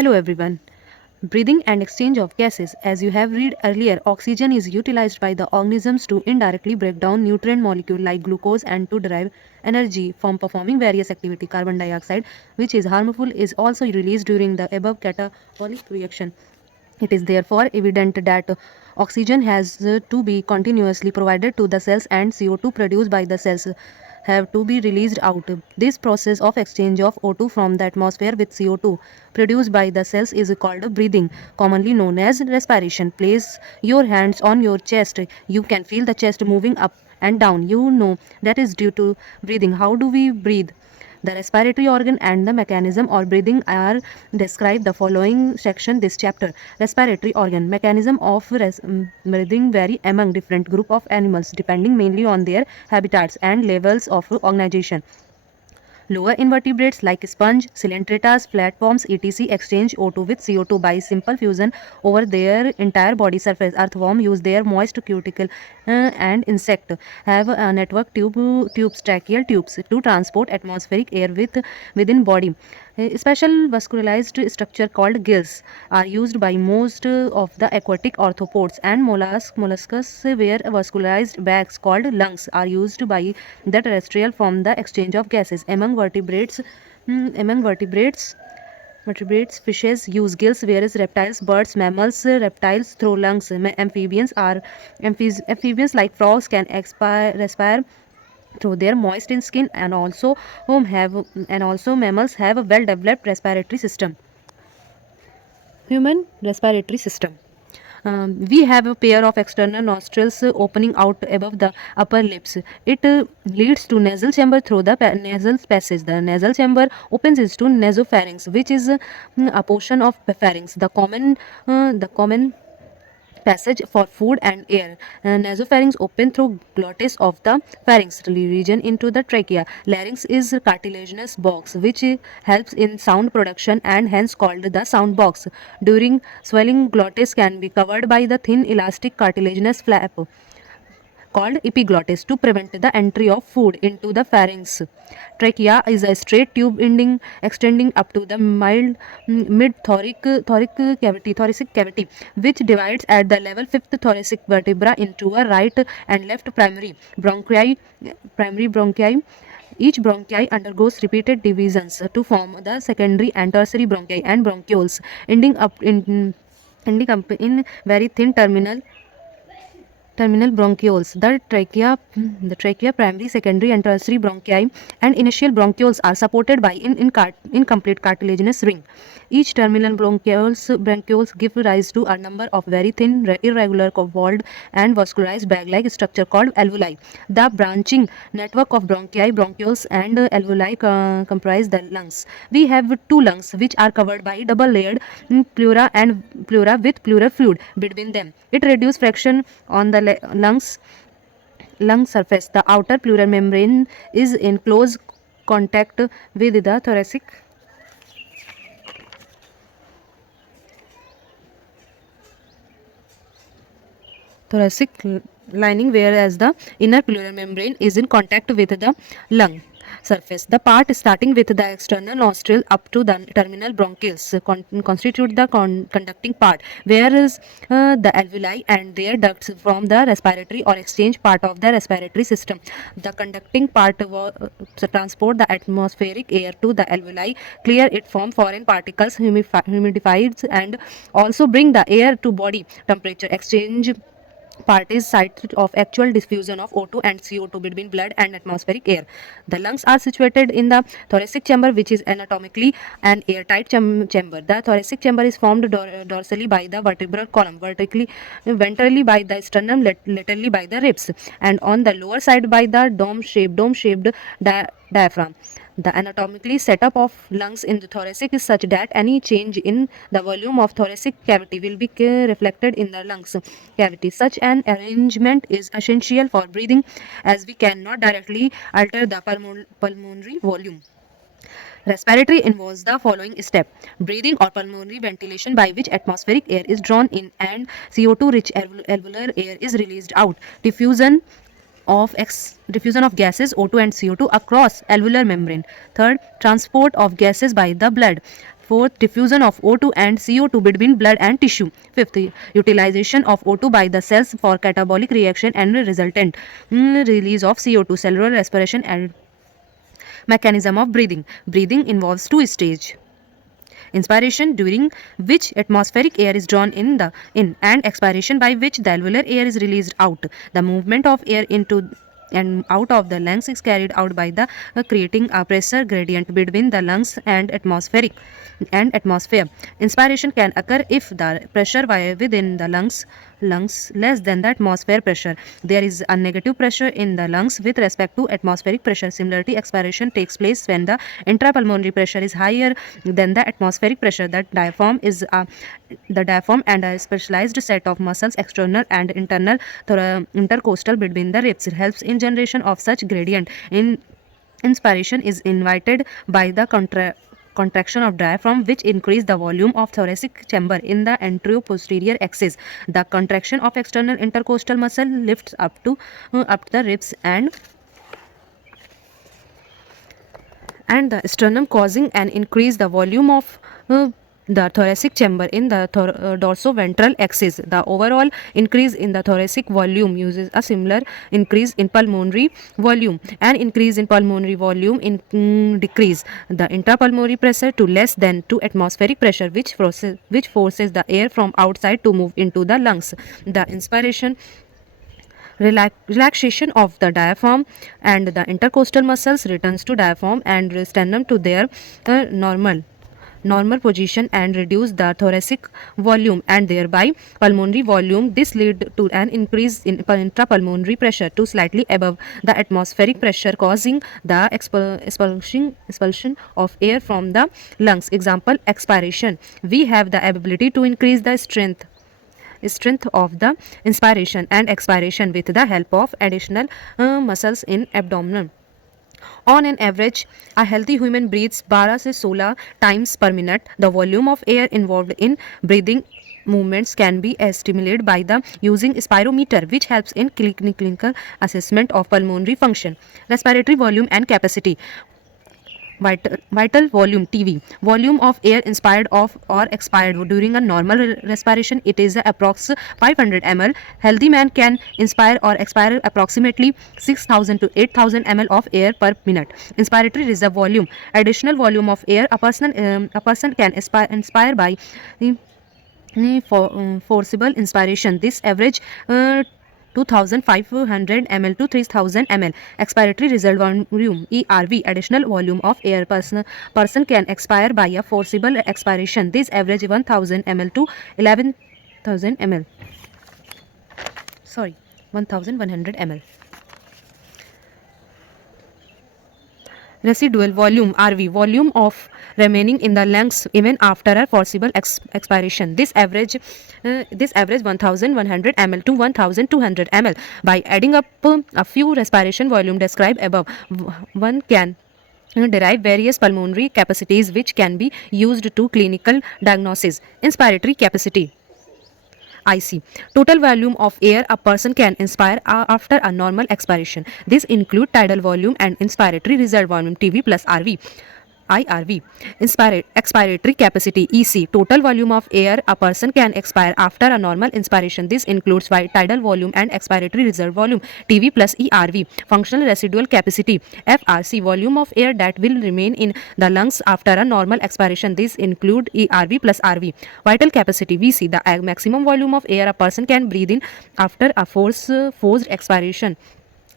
Hello everyone. Breathing and exchange of gases. As you have read earlier, oxygen is utilized by the organisms to indirectly break down nutrient molecules like glucose and to derive energy from performing various activity. Carbon dioxide, which is harmful, is also released during the above catabolic reaction. It is therefore evident that oxygen has to be continuously provided to the cells and CO2 produced by the cells have to be released out. This process of exchange of O2 from the atmosphere with CO2 produced by the cells is called breathing, commonly known as respiration. Place your hands on your chest. You can feel the chest moving up and down. You know that is due to breathing. How do we breathe? The respiratory organ and the mechanism of breathing are described the following section this chapter. Respiratory organ mechanism of breathing vary among different group of animals depending mainly on their habitats and levels of organization. Lower invertebrates like sponge, coelenterata, platforms, etc. exchange O2 with CO2 by simple fusion over their entire body surface. Earthworm use their moist cuticle and insect have a network tubes, tracheal tubes to transport atmospheric air within body. Special vascularized structure called gills are used by most of the aquatic arthropods and molluscs where vascularized bags called lungs are used by the terrestrial from the exchange of gases. Among vertebrates, fishes use gills, whereas reptiles, birds, mammals, reptiles through lungs. Amphibians like frogs can respire through their moist skin, and also mammals have a well developed respiratory system. Human respiratory system. We have a pair of external nostrils opening out above the upper lips. It leads to nasal chamber through the nasal passage. The nasal chamber opens into nasopharynx, which is a portion of pharynx. The common passage for food and air. Nasopharynx open through glottis of the pharynx region into the trachea. Larynx is a cartilaginous box which helps in sound production and hence called the sound box. During swelling, glottis can be covered by the thin elastic cartilaginous flap called epiglottis to prevent the entry of food into the pharynx. Trachea is a straight tube ending extending up to the thoracic cavity, which divides at the level fifth thoracic vertebra into a right and left primary bronchi. Each bronchi undergoes repeated divisions to form the secondary and tertiary bronchi and bronchioles, ending up in very thin terminal bronchioles. The trachea, primary, secondary, and tertiary bronchi and initial bronchioles are supported by incomplete cartilaginous ring. Each terminal bronchioles give rise to a number of very thin, irregular, walled, and vascularized bag-like structure called alveoli. The branching network of bronchioles, and alveoli comprise the lungs. We have two lungs which are covered by double-layered pleura with pleural fluid between them. It reduces friction on the lung surface. The outer pleural membrane is in close contact with the thoracic lining, whereas the inner pleural membrane is in contact with the lung surface. The part starting with the external nostril up to the terminal bronchioles constitute the conducting part, whereas the alveoli and their ducts from the respiratory or exchange part of the respiratory system. The conducting part transport the atmospheric air to the alveoli, clear it from foreign particles, humidifies, and also bring the air to body temperature. Exchange part is site of actual diffusion of O2 and CO2 between blood and atmospheric air. The lungs are situated in the thoracic chamber, which is anatomically an airtight chamber. The thoracic chamber is formed dorsally by the vertebral column, ventrally by the sternum, laterally by the ribs, and on the lower side by the dome-shaped diaphragm. The anatomical setup of lungs in the thoracic is such that any change in the volume of thoracic cavity will be reflected in the lungs cavity. Such an arrangement is essential for breathing, as we cannot directly alter the pulmonary volume. Respiratory involves the following step: breathing or pulmonary ventilation, by which atmospheric air is drawn in and CO2 rich alveolar air is released out. Diffusion of gases O2 and CO2 across alveolar membrane. Third, transport of gases by the blood. Fourth, diffusion of O2 and CO2 between blood and tissue. Fifth, utilization of O2 by the cells for catabolic reaction and resultant release of CO2. Cellular respiration and mechanism of breathing. Breathing involves two stages: inspiration, during which atmospheric air is drawn in, and expiration, by which the alveolar air is released out. The movement of air into and out of the lungs is carried out by the creating a pressure gradient between the lungs and atmosphere. Inspiration can occur if the pressure within the lungs less than the atmosphere pressure. There is a negative pressure in the lungs with respect to atmospheric pressure. Similarly, expiration takes place when the intrapulmonary pressure is higher than the atmospheric pressure. The diaphragm and a specialized set of muscles, external and internal, intercostal between the ribs, helps in generation of such gradient. Inspiration is invited by the contraction of diaphragm, which increase the volume of thoracic chamber in the anteroposterior axis. The contraction of external intercostal muscle lifts up the ribs and the sternum, causing an increase the volume of the thoracic chamber in the dorsoventral axis. The overall increase in the thoracic volume uses a similar increase in pulmonary volume. An increase in pulmonary volume decrease the intrapulmonary pressure to less than 2 atmospheric pressure, which forces the air from outside to move into the lungs. The inspiration, relaxation of the diaphragm and the intercostal muscles returns to diaphragm and sternum to their normal position and reduce the thoracic volume and thereby pulmonary volume. This lead to an increase in intrapulmonary pressure to slightly above the atmospheric pressure, causing the expulsion of air from the lungs. Example, expiration. We have the ability to increase the strength of the inspiration and expiration with the help of additional muscles in abdomen. On an average, a healthy human breathes 12 से 16 times per minute. The volume of air involved in breathing movements can be estimated by the using spirometer, which helps in clinical assessment of pulmonary function. Respiratory volume and capacity. Vital volume, TV, volume of air inspired of or expired during a normal respiration. It is approx 500 ml. Healthy man can inspire or expire approximately 6000 to 8000 ml of air per minute. Inspiratory reserve volume, additional volume of air a person can inspire by forcible inspiration. This average 2500 ml to 3000 ml. Expiratory reserve volume, ERV, additional volume of air person can expire by a forcible expiration. This average 1000 ml to 11000 ml. 1100 ml. Residual volume, RV, volume of remaining in the lungs even after a forcible expiration. This average 1100 ml to 1200 ml. By adding up a few respiration volume described above, one can derive various pulmonary capacities which can be used to clinical diagnosis. Inspiratory capacity, IC, total volume of air a person can inspire after a normal expiration. This include tidal volume and inspiratory reserve volume, TV plus RV. IRV, expiratory capacity, EC, total volume of air a person can expire after a normal inspiration. This includes tidal volume and expiratory reserve volume, TV plus ERV. Functional residual capacity, FRC, volume of air that will remain in the lungs after a normal expiration. This include ERV plus RV. Vital capacity, VC, the maximum volume of air a person can breathe in after a forced expiration.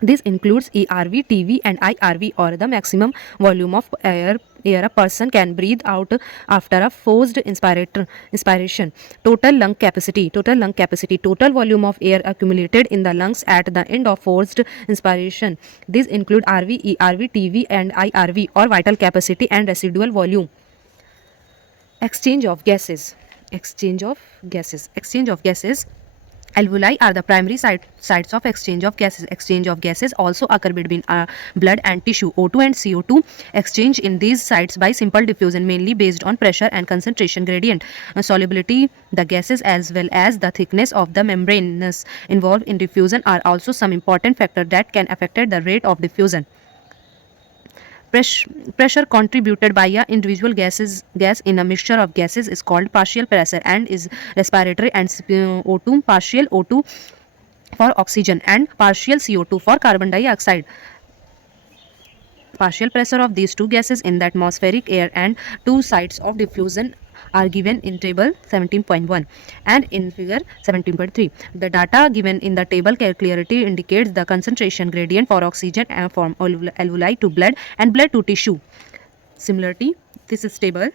This includes ERV, TV and IRV, or the maximum volume of air a person can breathe out after a forced inspiration. Total lung capacity, total volume of air accumulated in the lungs at the end of forced inspiration. These include RV, ERV, TV and IRV, or vital capacity and residual volume. Exchange of gases. Alveoli are the primary sites of exchange of gases. Exchange of gases also occur between blood and tissue. O2 and CO2 exchange in these sites by simple diffusion, mainly based on pressure and concentration gradient. Solubility, the gases as well as the thickness of the membranes involved in diffusion are also some important factors that can affect the rate of diffusion. Pressure contributed by a individual gas in a mixture of gases is called partial pressure and is respiratory, and O2 partial O2 for oxygen and partial CO2 for carbon dioxide. Partial pressure of these two gases in the atmospheric air and two sides of diffusion are given in table 17.1 and in figure 17.3. The data given in the table clearly indicates the concentration gradient for oxygen and from alveoli to blood and blood to tissue. Similarly, this is table.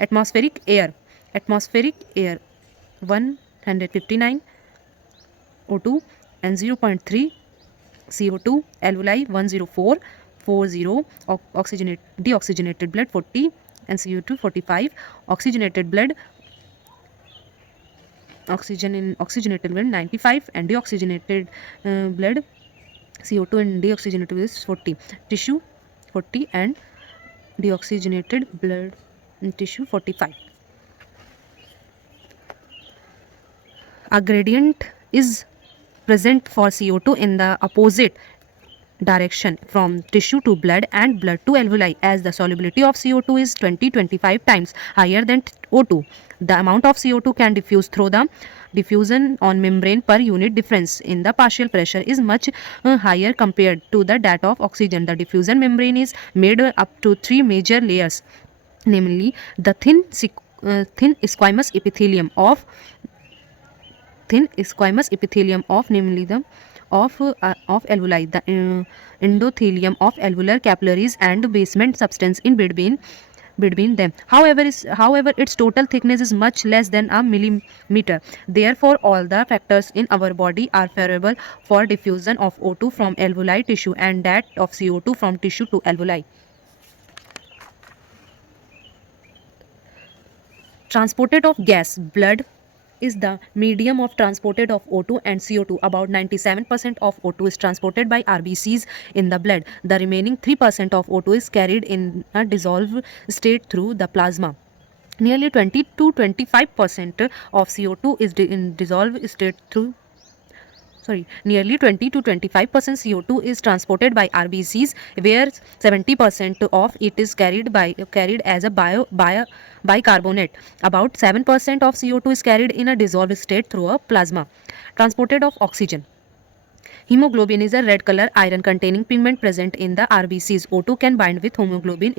Atmospheric air 159 O2 and 0.3 CO2, alveoli 104 40, deoxygenated blood 40 and CO2 45, oxygenated blood oxygenated blood 95 and deoxygenated blood CO2 and deoxygenated blood is 40, tissue 40 and deoxygenated blood in tissue 45. A gradient is present for CO2 in the opposite direction from tissue to blood and blood to alveoli, as the solubility of CO2 is 20-25 times higher than O2. The amount of CO2 can diffuse through the diffusion on membrane per unit difference in the partial pressure is much higher compared to the that of oxygen. The diffusion membrane is made up to three major layers, namely the thin squamous epithelium of namely the of alveoli, the endothelium of alveolar capillaries, and the basement substance in between them. However, its total thickness is much less than a millimeter. Therefore, all the factors in our body are favorable for diffusion of O2 from alveoli tissue and that of CO2 from tissue to alveoli. Transported of gas, blood is the medium of transported of O2 and CO2. About 97% of O2 is transported by RBCs in the blood. The remaining 3% of O2 is carried in a dissolved state through the plasma. Nearly 20 to 25% of CO2 is in dissolved state through nearly 20 to 25% CO2 is transported by RBCs, where 70% of it is carried as a bicarbonate. About 7% of CO2 is carried in a dissolved state through a plasma. Transported of oxygen. Hemoglobin is a red color iron containing pigment present in the RBCs. O2 can bind with hemoglobin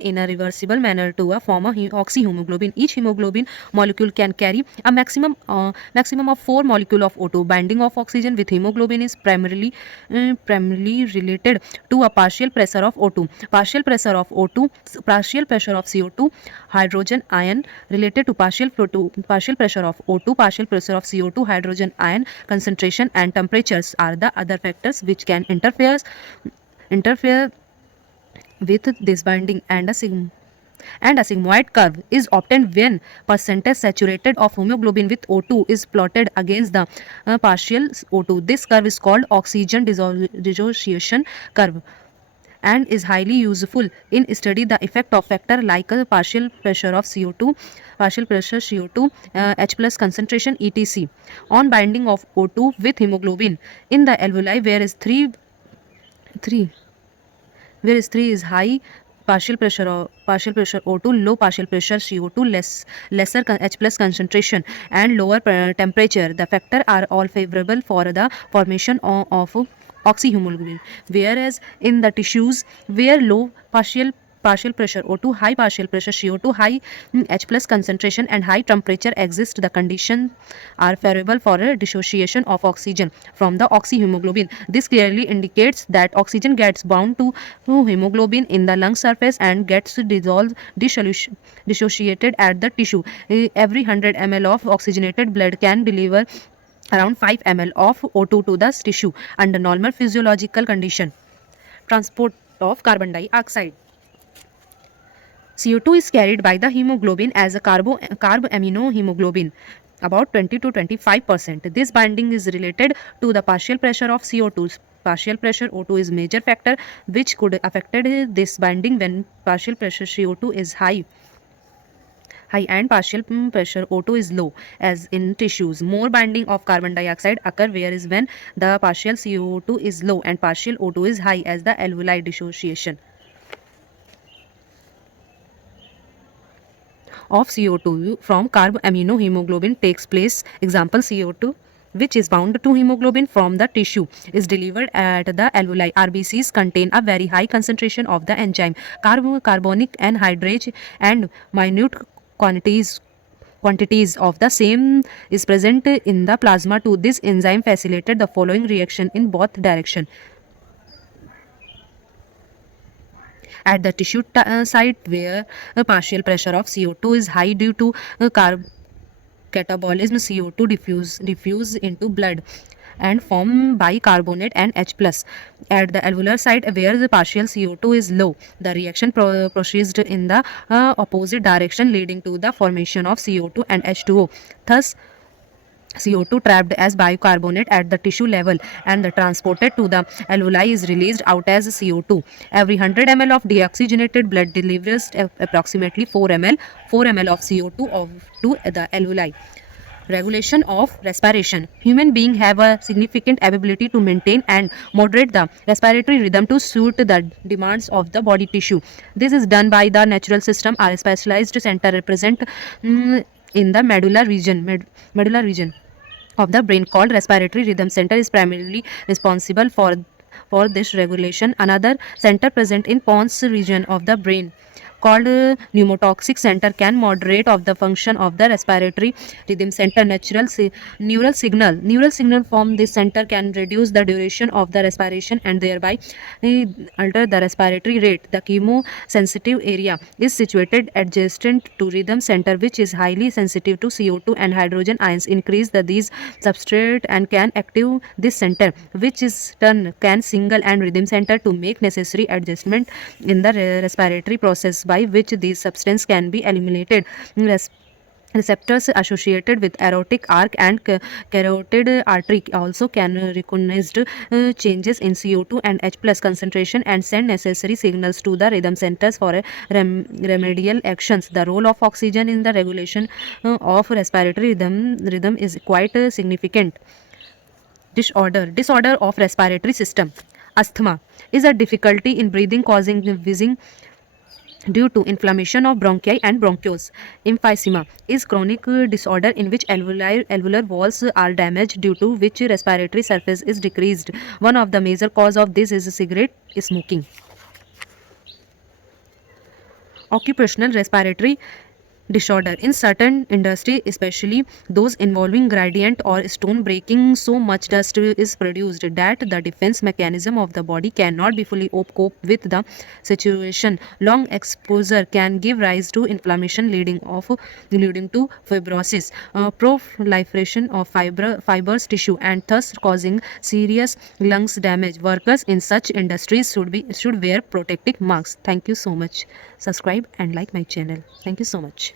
in a reversible manner to a form of oxyhemoglobin. Each hemoglobin molecule can carry a maximum of 4 molecules of O2. Binding of oxygen with hemoglobin is primarily related to a partial pressure of O2. Partial pressure of CO2, hydrogen ion related to partial pressure of O2, partial pressure of CO2, hydrogen ion concentration and temperatures are the other factors which can interfere with this binding, and a sigmoid curve is obtained when percentage saturated of hemoglobin with O2 is plotted against the partial O2. This curve is called oxygen dissociation curve and is highly useful in study the effect of factor like a partial pressure CO2, H plus concentration, etc. on binding of O2 with hemoglobin in the alveoli, whereas 3 is high partial pressure O2, low partial pressure CO2, lesser H plus concentration and lower temperature. The factors are all favorable for the formation of oxyhemoglobin, whereas in the tissues where low partial pressure O2, high partial pressure CO2, high H plus concentration and high temperature exist, the conditions are favorable for a dissociation of oxygen from the oxyhemoglobin. This clearly indicates that oxygen gets bound to hemoglobin in the lung surface and gets dissociated at the tissue. Every 100 ml of oxygenated blood can deliver around 5 ml of O2 to the tissue under normal physiological condition. Transport of carbon dioxide. CO2 is carried by the hemoglobin as a carb amino hemoglobin, about 20 to 25%. This binding is related to the partial pressure of CO2. Partial pressure O2 is major factor which could affect this binding when partial pressure CO2 is high high and partial pressure O2 is low as in tissues. More binding of carbon dioxide occur where is when the partial CO2 is low and partial O2 is high as the alveoli dissociation of CO2 from carbaminohemoglobin takes place. Example, CO2 which is bound to hemoglobin from the tissue is delivered at the alveoli. RBCs contain a very high concentration of the enzyme carbonic anhydrase and minute quantities of the same is present in the plasma too. This enzyme facilitated the following reaction in both direction. At the tissue site where the partial pressure of CO2 is high due to catabolism, CO2 diffuse into blood and form bicarbonate and H+. At the alveolar site where the partial CO2 is low, the reaction proceeds in the opposite direction leading to the formation of CO2 and H2O. Thus, CO2 trapped as bicarbonate at the tissue level and transported to the alveoli is released out as CO2. Every 100 ml of deoxygenated blood delivers approximately 4 ml of CO2 to the alveoli. Regulation of respiration. Human beings have a significant ability to maintain and moderate the respiratory rhythm to suit the demands of the body tissue. This is done by the natural system or specialized center present in the medulla region of the brain called respiratory rhythm center is primarily responsible for this regulation. Another center present in pons region of the brain called pneumotoxic center can moderate of the function of the respiratory rhythm center. Neural signal from this center can reduce the duration of the respiration and thereby alter the respiratory rate. The chemosensitive area is situated adjacent to rhythm center which is highly sensitive to CO2 and hydrogen ions. Increase these substrate and can active this center which is turn can signal and rhythm center to make necessary adjustment in the respiratory process by which these substances can be eliminated. Receptors associated with aortic arc and carotid artery also can recognize changes in CO2 and H plus concentration and send necessary signals to the rhythm centers for remedial actions. The role of oxygen in the regulation of respiratory rhythm is quite significant. Disorder of respiratory system. Asthma is a difficulty in breathing causing wheezing due to inflammation of bronchi and bronchioles. Emphysema is chronic disorder in which alveolar walls are damaged due to which respiratory surface is decreased. One of the major cause of this is cigarette smoking. Occupational respiratory disorder in certain industry, especially those involving gradient or stone breaking, so much dust is produced that the defense mechanism of the body cannot be fully cope with the situation. Long exposure can give rise to inflammation leading to fibrosis, proliferation of fibrous tissue and thus causing serious lungs damage. Workers in such industries should wear protective masks. Thank you so much. Subscribe and like my channel. Thank you so much.